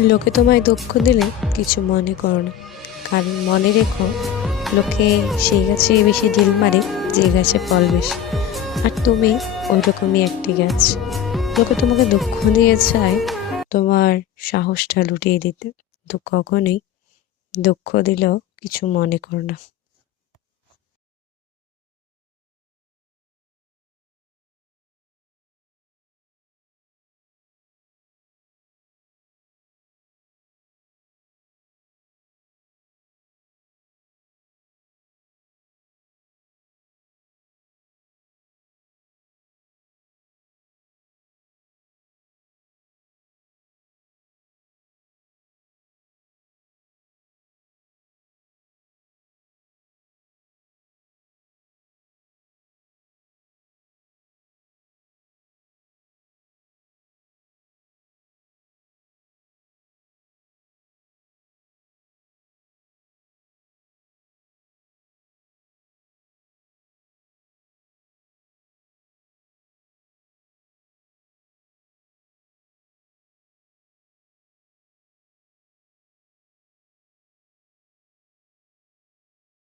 লোকে তোমায় দুঃখ দিলে কিছু মনে করো না, কারণ মনে রেখো, লোকে সেই গাছে বেশি ঢিল মারে যে গাছে ফল বেশি। আর তুমি ওই রকমই একটি গাছ। লোকে তোমাকে দুঃখ দিয়ে চায় তোমার সাহসটা লুটিয়ে দিতে, কিন্তু কখনোই দুঃখ দিলেও কিছু মনে করো না।